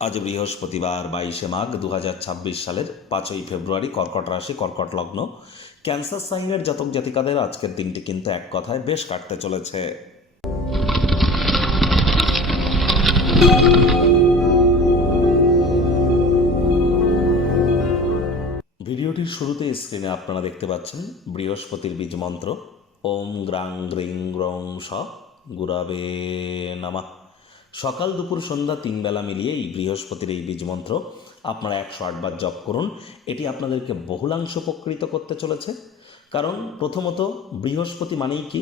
আজ বৃহস্পতিবার 22 মাঘ 2026 সালের 5 ফেব্রুয়ারি, কর্কট রাশি, কর্কট লগ্ন, ক্যান্সার সাইনের জাতক জাতিকাদের আজকের দিনটি কিন্তু এক কথায় বেশ কাটতে চলেছে। ভিডিওটির শুরুতে স্ক্রিনে আপনারা দেখতে পাচ্ছেন বৃহস্পতির বীজ মন্ত্র ওম গ্রাং গ্রিং গ্রং স গুরাবে নমঃ। সকাল দুপুর সন্ধ্যা 3 বেলা মিলিয়ে এই বৃহস্পতির এই বীজ মন্ত্র আপনারা 108 বার জপ করুন। এটি আপনাদেরকে বহুলাংশ উপকৃত করতে চলেছে। কারণ প্রথমত বৃহস্পতি মানেই কি?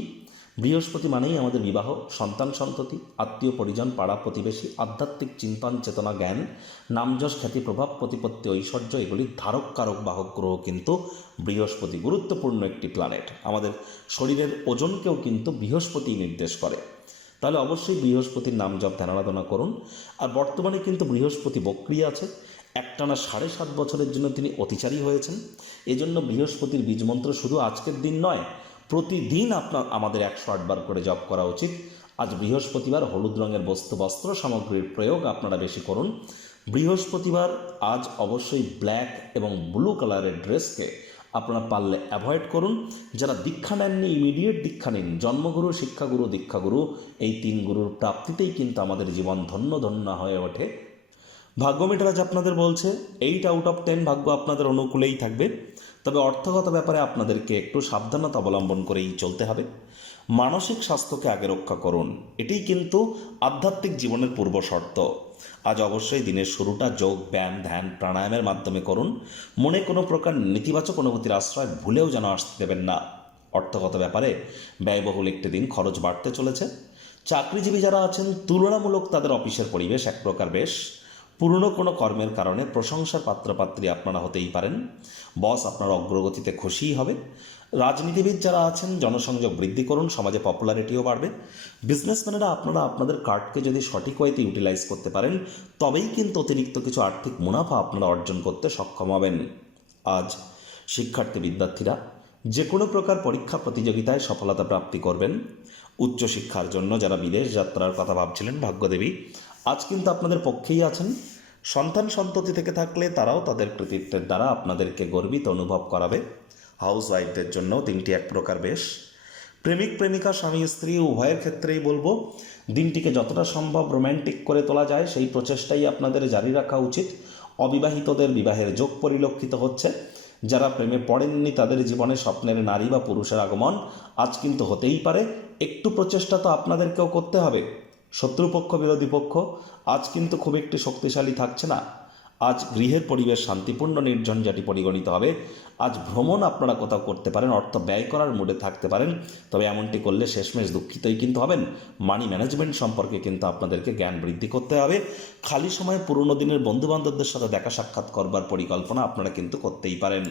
বৃহস্পতি মানেই আমাদের বিবাহ, সন্তান সন্ততি, আত্মীয় পরিজন, পাড়া প্রতিবেশী, আধ্যাত্মিক চিন্তন চেতনা, জ্ঞান, নামযশ, খ্যাতি, প্রভাব, প্রতিপত্তি, ঐশ্বর্য, এগুলির ধারক কারক বাহক গ্রহ কিন্তু বৃহস্পতি। গুরুত্বপূর্ণ একটি প্ল্যানেট, আমাদের শরীরের ওজনকেও কিন্তু বৃহস্পতি নির্দেশ করে। তাহলে অবশ্যই বৃহস্পতির নাম জপ ধ্যান আরাধনা করুন। আর বর্তমানে কিন্তু বৃহস্পতি বক্রী আছে, একটানা 7.5 বছরের জন্য তিনি অতিচারী হয়েছেন। এজন্য বৃহস্পতির বীজমন্ত্র শুধু আজকের দিন নয়, প্রতিদিন আমাদের 108 বার করে জপ করা উচিত। আজ বৃহস্পতিবার, হলুদ রঙের বস্ত্র সামগ্রীর প্রয়োগ আপনারা বেশি করুন। বৃহস্পতিবার আজ অবশ্যই ব্ল্যাক এবং ব্লু কালারের ড্রেসকে আপনারা পারলে অ্যাভয়েড করুন। যারা দীক্ষা নেননি ইমিডিয়েট দীক্ষা নিন। জন্মগুরু, শিক্ষাগুরু, দীক্ষাগুরু, এই 3 গুরুর প্রাপ্তিতেই কিন্তু আমাদের জীবন ধন্য ধন্য হয়ে ওঠে। ভাগ্য মিটার আজ আপনাদের বলছে 8/10 ভাগ্য আপনাদের অনুকূলেই থাকবে। তবে অর্থগত ব্যাপারে আপনাদেরকে একটু সাবধানতা অবলম্বন করেই চলতে হবে। মানসিক স্বাস্থ্যকে আগে রক্ষা করুন, এটিই কিন্তু আধ্যাত্মিক জীবনের পূর্ব শর্ত। আজ অবশ্যই দিনের শুরুটা যোগ, ব্যায়াম, ধ্যান, প্রাণায়ামের মাধ্যমে করুন। মনে কোনো প্রকার নেতিবাচক অনুভূতির আশ্রয় ভুলেও যেন আসতে দেবেন না। অর্থগত ব্যাপারে ব্যয়বহুল একটি দিন, খরচ বাড়তে চলেছে। চাকরিজীবী যারা আছেন, তুলনামূলক তাদের অফিসের পরিবেশ এক প্রকার বেশ। পুরনো কোনো কর্মের কারণে প্রশংসার পাত্রপাত্রী আপনারা হতেই পারেন। বস আপনার অগ্রগতিতে খুশিই হবে। রাজনীতিবিদ যারা আছেন, জনসংযোগ বৃদ্ধি করুন, সমাজে পপুলারিটিও বাড়বে। বিজনেসম্যানেরা আপনারা আপনাদের কার্ডকে যদি সঠিক ওয়েতে ইউটিলাইজ করতে পারেন, তবেই কিন্তু অতিরিক্ত কিছু আর্থিক মুনাফা আপনারা অর্জন করতে সক্ষম হবেন। আজ শিক্ষার্থী বিদ্যার্থীরা যে কোনো প্রকার পরীক্ষা প্রতিযোগিতায় সফলতা প্রাপ্তি করবেন। উচ্চশিক্ষার জন্য যারা বিদেশ যাত্রার কথা ভাবছিলেন, ভাগ্যদেবী আজ কিন্তু আপনাদের পক্ষেই আছেন। সন্তান সন্ততি থেকে থাকলে তারাও তাদের কৃতিত্বের দ্বারা আপনাদেরকে গর্বিত অনুভব করাবে। হাউস ওয়াইফদের জন্য দিনটি এক প্রকার বেশ। প্রেমিক প্রেমিকা, স্বামী স্ত্রী উভয়ের ক্ষেত্রেই বলবো, দিনটিকে যতটা সম্ভব রোম্যান্টিক করে তোলা যায় সেই প্রচেষ্টাই আপনাদের জারি রাখা উচিত। অবিবাহিতদের বিবাহের যোগ পরিলক্ষিত হচ্ছে। যারা প্রেমে পড়েননি তাদের জীবনে স্বপ্নের নারী বা পুরুষের আগমন আজ কিন্তু হতেই পারে। একটু প্রচেষ্টা তো আপনাদেরকেও করতে হবে। শত্রুপক্ষ, বিরোধী পক্ষ আজ কিন্তু খুব একটি শক্তিশালী থাকছে না। আজ গৃহের পরিবেশ শান্তিপূর্ণ, নির্ঝঞ্ঝাটি পরিগণিত হবে। আজ ভ্রমণ আপনারা কোথাও করতে পারেন, অর্থ ব্যয় করার মুডে থাকতে পারেন। তবে এমনটি করলে শেষমেশ দুঃখিতই কিন্তু হবেন। মানি ম্যানেজমেন্ট সম্পর্কে কিন্তু আপনাদেরকে জ্ঞান বৃদ্ধি করতে হবে। খালি সময়ে পুরনো দিনের বন্ধুবান্ধবদের সাথে দেখা সাক্ষাৎ করবার পরিকল্পনা আপনারা কিন্তু করতেই পারেন।